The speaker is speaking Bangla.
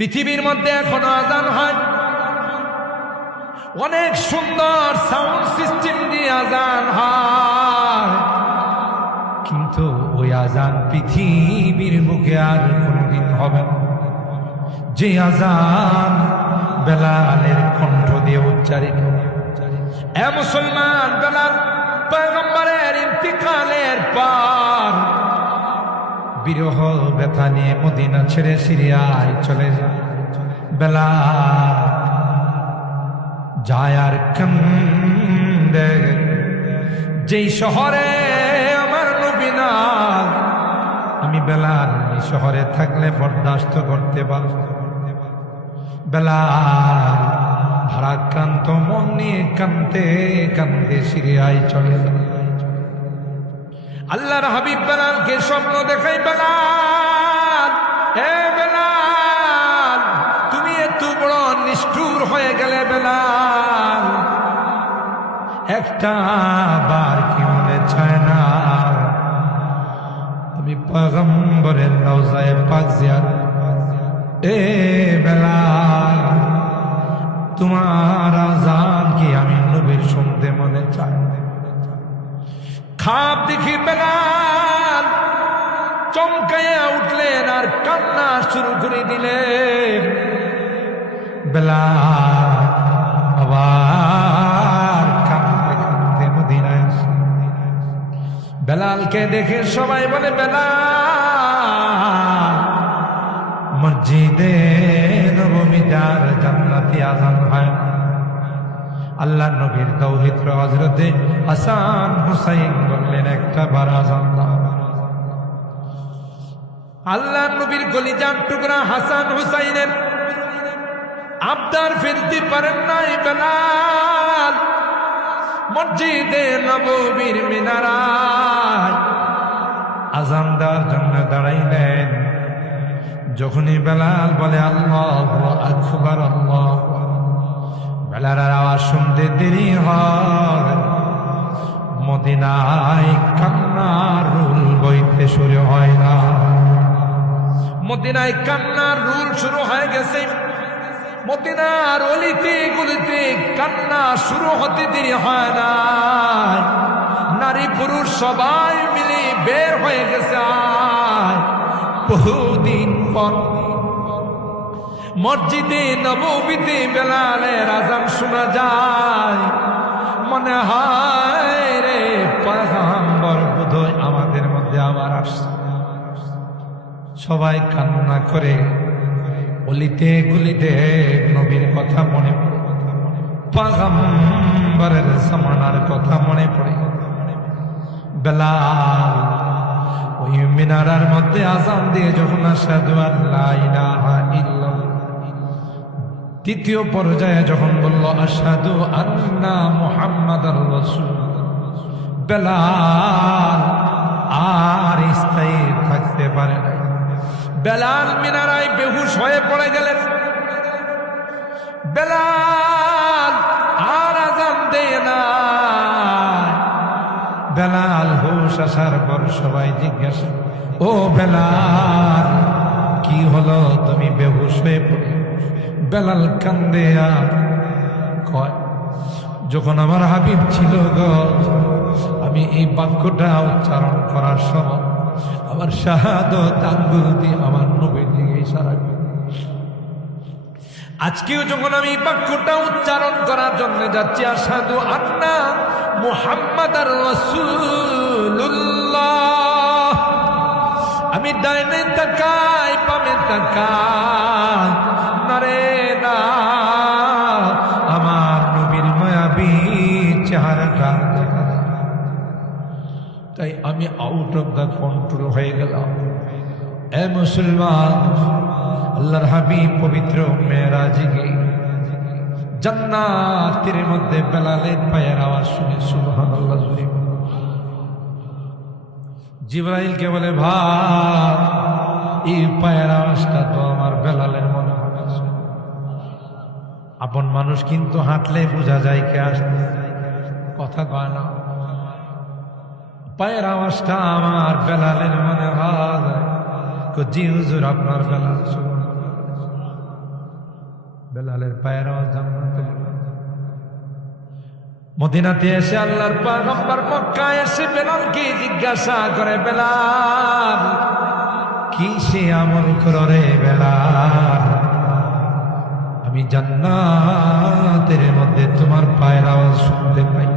পৃথিবীর মধ্যে এখনো আজান হয়, অনেক সুন্দর সাউন্ড সিস্টেম দিয়ে আজান হয়, কিন্তু ওই আজান পৃথিবীর বুকে আর কোনদিন হবে না যে আজান বেলালের কণ্ঠ দিয়ে উচ্চারিত। এ মুসলমান, বেলাল পয়গম্বরের ইন্তিকালের পর বিরহ ব্যথা নিয়ে মদিনা ছেড়ে সিরিয়ায় চলে যায়। বেলাল যায় আর কান্দে, যেই শহরে আমার নবী নাই, আমি বেলাল এই শহরে থাকলে বরদাস্ত করতে পারব। বেলাল ভারাক্রান্ত মন নিয়ে কান্দতে কান্দতে সিরিয়ায় চলে যায়। আল্লাহর হাবিব বেলালকে স্বপ্ন দেখাই, বেলাল, হে বেলাল, তুমি এত বড় নিষ্ঠুর হয়ে গেলে বেলাল, একটা বার কি মনে চায় না আমি পয়গম্বরের রওজায়ে পাক জিয়ারত? এ বেলাল, তোমার আযান কি আমি নবীর শুনতে মনে চায়? খাপ দেখি বেলাল চমকাইয়া উঠলেন আর কান্না শুরু করে দিলেন। বেলাল আবার কাঁদতে কাঁদতে মদিনায় আসলেন। বেলালকে দেখে সবাই বলে, বেলাল মসজিদে নববীর জান্নাতি আযান হয় না। আল্লাহ নবীর দৌহিত্র হযরতে হাসান হুসাইন বললেন, একটা বার আযান দাও। আল্লাহ নবীর কলিজার টুকরা হাসান হুসাইনের আবদার ফেলতে পারেন নাই বেলাল মসজিদে নববীর মিনারায় আযান দেওয়ার জন্য দাঁড়াইলেন। যখনই বেলাল বলে আল্লাহু আকবার, আল্লাহু আকবার, বেলালের আওয়াজ শুনতে দেরি হয়, মদিনায় কান্নার রুল বইতে শুরু হয় না। মদিনায় কান্নার রুল শুরু হয়ে গেছে। মদিনার অলিতে গলিতে কান্না শুরু হতে দেরি হয় না। নারী পুরুষ সবাই মিলে বের হয়ে গেছে। বহুদিন পর মসজিদে নববীতে বেলালের আযান শোনা যায়। মনে হয় রে পয়গম্বর বোধহয় আমাদের মধ্যে আবার আসছে। সবাই কান্না করে, অলিতে গলিতে নবীর কথা মনে পড়ে, পয়গম্বরের জামানার কথা মনে পড়ে। বেলাল ওই মিনারার মধ্যে আযান দিয়ে যখন আশহাদু আল্লা ইলাহা ইল্লাল্লাহ তৃতীয় পর্যায়ে যখন বলল আশহাদু আন্না মুহাম্মাদার রাসূলুল্লাহ, বেলাল আর স্থায়ী থাকতে পারে না। বেলাল মিনারায় বেহুশ হয়ে পড়ে গেলেন। বেলাল আর আযান দেয় না। বেলাল হুশ আসার পর সবাই জিজ্ঞাসা, ও বেলাল কি হলো, তুমি বেহুশ হয়ে পড়ে? বেলাল কান্দে আর কয়, যখন আমার হাবিব ছিল গো, আমি এই বাক্যটা উচ্চারণ করার সময় আমার শাহাদত আঙ্গুল দিয়ে আমার নবীর দিকে ইশারা করে। আজকেও যখন আমি এই বাক্যটা উচ্চারণ করার জন্য যাচ্ছি, আশহাদু আন্না মুহাম্মাদার রাসূলুল্লাহ, আমি ডাইনে তাকাই বামে তাকাই, নারে না আমার নবীর মায়াবী চেহারাটা দেখা যায়। তাই আমি আউট অফ দ্য কন্ট্রোল হয়ে গেলাম। এ মুসলমান, আল্লাহর হাবিব পবিত্র মেরাজে গিয়ে জান্নাতের মধ্যে বেলালের পায়ের আওয়াজ শুনে সুবহানাল্লাহ জুড়ে জিবরাইলকে বলে, ভাই এই পায়ের আওয়াজটা তো আমার বেলালের মনে হয়। আপন মানুষ কিন্তু হাঁটলে বোঝা যায় কে আসতে, কথা কয় না। পায়ের আওয়াজটা আমার বেলালের মনে হয়। জি হুজুর, আপনার বেলাল। বেলালের পায়ের আওয়াজ জান্নাতে। মদিনাতে এসে আল্লাহর পয়গম্বর মক্কায় এসে বেলালকে জিজ্ঞাসা করে, বেলাল কি সে আমল করে বেলাল? আমি জান্নাতের মধ্যে তোমার পায়ের আওয়াজ শুনতে পাই।